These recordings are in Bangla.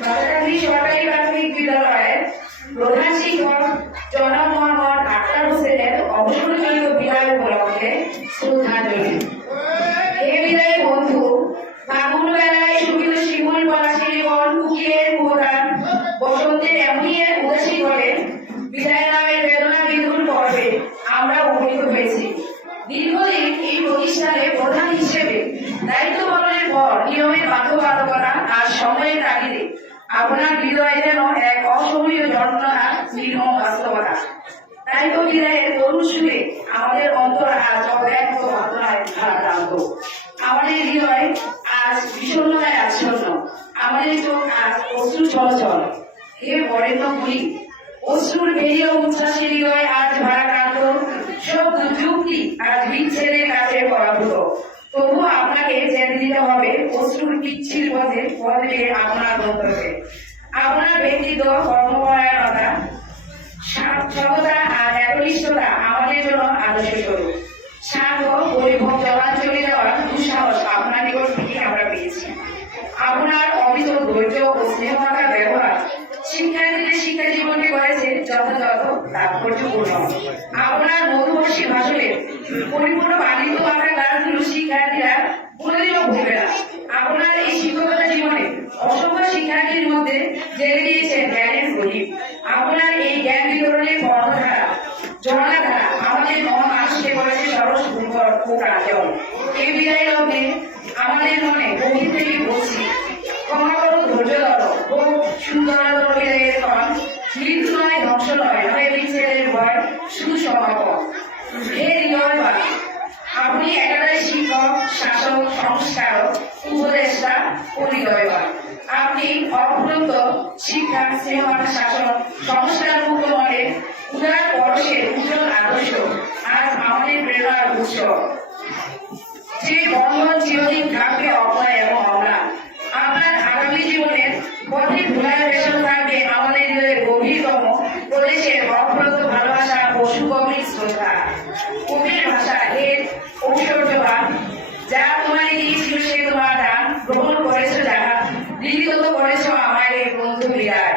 বাতাকান্দি সরকারি প্রাথমিক বিদ্যালয়ের প্রধান শিক্ষক জনাব মোহাম্মদ আক্তার হোসেনের অবসরজনিত বিদায় উপলক্ষে শ্রদ্ধাঞ্জলি এক উদাসী করে বিদায় নামের বেদনা বিধুর পর্বে আমরা উপনীত হয়েছি। দীর্ঘদিন এই প্রতিষ্ঠানে প্রধান হিসেবে পর নিয়মের বাধ্যবাধকতা আর সময়ের তাগিদে আপনার যেন এক যন্ত্রণা বাস্তবতা। তাই তো আমাদের অন্তর আজ অব্যাহত ঘটনায় ভারাক্রান্ত। আমাদের হৃদয় আজ বিষণ্ণতায় আচ্ছন্ন। আমাদের চোখ আজ অশ্রু চলাচল হে বরেণ্য অশ্রুর উচ্ছ্বাসী হৃদয় আজ ভারাক্রান্ত। সব দুর্যুক্তি আজ বিচ্ছেদের কাছে পরাভূত। পেয়ে আপনার গন্তব্যে আপনার ব্যক্তিত্ব কর্মপরায়ণতা সততা আর একনিষ্ঠতা আমাদের জন্য আদর্শ স্বরূপ। শান্ত পরিভোগ জলাঞ্জলি দেওয়ার দুঃসাহস আপনার নিকট থেকে আমরা পেয়েছি। আপনার অমিত ধৈর্য ও স্নেহমাখা ব্যবহার শিক্ষার্থীদের শিক্ষা জীবনকে করেছে যথাযথ তাৎপর্যপূর্ণ। আপনার মধুবর্ষী ভাষণে পরিপূর্ণ বাণিজ্য মাখা ক্লাসগুলো শিক্ষার্থীরা কোনোদিনও ভুলবে না আপনার এই শিক্ষকতা জীবনে অসংখ্য শিক্ষার্থীর মধ্যে জেনে দিয়েছেন জ্ঞানের গরিব আপনার এই জ্ঞান বিতরণের পথধারা জলাধারা আমাদের মন মানুষকে করেছে সরস ও প্রাঞ্জল এই বিদায় লগ্নে আমাদের মনে গভীর থেকে বলছি ক্ষমা করো ধৈর্য ধরো ও সুন্দর বিদায়ের ক্ষণ মৃত্যু নয়, ধ্বংস নয় নয় বিচ্ছেদের ভয় শুধু সমাপক। হে হৃদয়বান আপনি একাধারে শিক্ষক, শাসক, সংস্কারক, উপদেষ্টা ও হৃদয়বান গভীরতম প্রদেশের অপ্রত ভালোবাসা ও সুগভীর কবির ভাষা এর ঔশ্বর্যবান যা তোমার গ্রহণ করেছ যাহা দিলিগত করেছ আমার এই বন্ধু বিরাট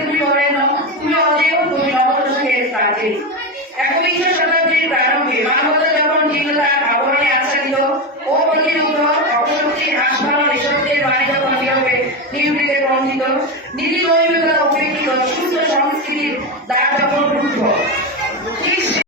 তুমি বরেণ্য তুমি অজেয় তুমি নবদশকের প্রার্থী একবিংশ শতাব্দীর প্রারম্ভে মানবতা যখন দীনতার আবরণে আচ্ছাদিত ও প্রতিরুদ্ধ অপশক্তি আস্ফালন এসবের বাণী যখন বিরোধে নিউক্লিকে বঞ্চিত নীতি নৈবিকতা শুদ্ধ সংস্কৃতির দ্বারা যখন রুদ্ধ।